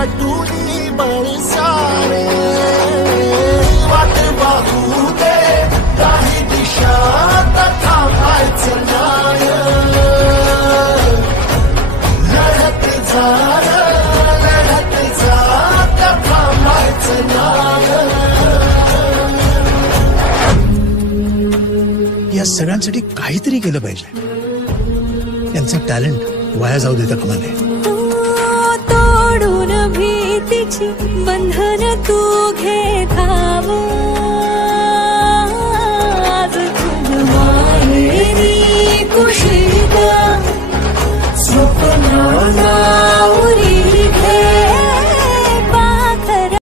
वटुली बरसारे वाट वाहू दे काही दिशा थांबायचं नाय लढत जा थांबायचं नाय या सगळ्यांसाठी काहीतरी केलं पाहिजे त्यांचं टॅलेंट वाया जाऊ देता कामा नये तोडून भीतीची बंधन तू घे धावून